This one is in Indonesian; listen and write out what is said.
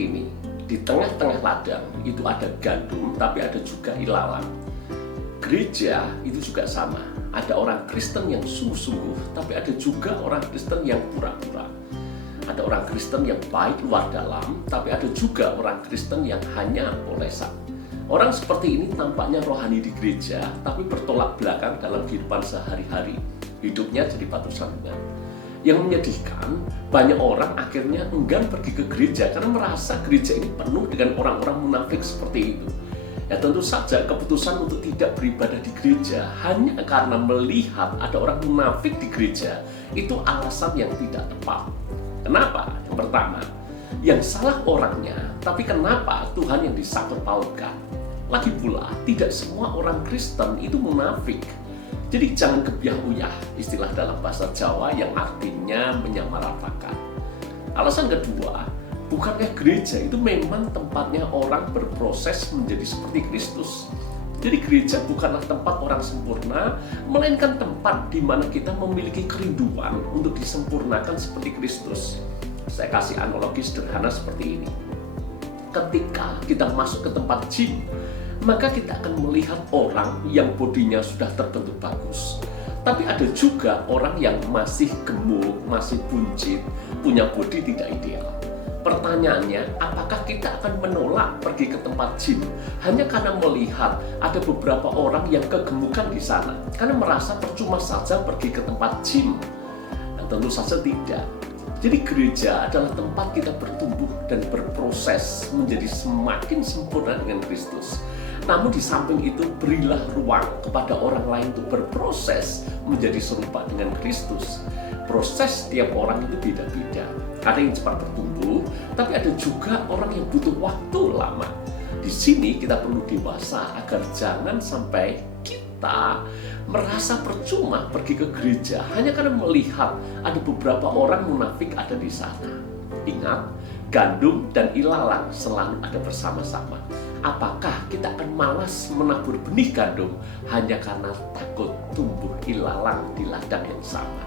seperti ini. Di tengah-tengah ladang itu ada gandum, tapi ada juga ilalang. Gereja itu juga sama. Ada orang Kristen yang sungguh-sungguh, tapi ada juga orang Kristen yang pura-pura. Ada orang Kristen yang baik luar dalam, tapi ada juga orang Kristen yang hanya polesan. Orang seperti ini tampaknya rohani di gereja, tapi bertolak belakang dalam kehidupan sehari-hari. Hidupnya jadi batu sandungan. Yang menyedihkan, banyak orang akhirnya enggan pergi ke gereja karena merasa gereja ini penuh dengan orang-orang munafik seperti itu. Ya tentu saja keputusan untuk tidak beribadah di gereja hanya karena melihat ada orang munafik di gereja itu alasan yang tidak tepat. Kenapa? Yang pertama, yang salah orangnya, tapi kenapa Tuhan yang disangkut pautkan? Lagi pula, tidak semua orang Kristen itu munafik. Jadi jangan kebiah-uyah, istilah dalam bahasa Jawa yang artinya menyamaratakan. Alasan kedua, bukankah gereja itu memang tempatnya orang berproses menjadi seperti Kristus? Jadi gereja bukanlah tempat orang sempurna, melainkan tempat di mana kita memiliki kerinduan untuk disempurnakan seperti Kristus. Saya kasih analogi sederhana seperti ini. Ketika kita masuk ke tempat gym, maka kita akan melihat orang yang bodinya sudah terbentuk bagus. Tapi ada juga orang yang masih gemuk, masih buncit, punya bodi tidak ideal. Pertanyaannya, apakah kita akan menolak pergi ke tempat gym hanya karena melihat ada beberapa orang yang kegemukan di sana? Karena merasa percuma saja pergi ke tempat gym? Dan tentu saja tidak. Jadi gereja adalah tempat kita bertumbuh dan berproses menjadi semakin sempurna dengan Kristus. Namun di samping itu berilah ruang kepada orang lain untuk berproses menjadi serupa dengan Kristus. Proses setiap orang itu beda-beda. Ada yang cepat bertumbuh, tapi ada juga orang yang butuh waktu lama. Di sini kita perlu dewasa agar jangan sampai kita merasa percuma pergi ke gereja hanya karena melihat ada beberapa orang munafik ada di sana. Ingat, gandum dan ilalang selalu ada bersama-sama. Apakah kita akan malas menabur benih gandum hanya karena takut tumbuh ilalang di ladang yang sama?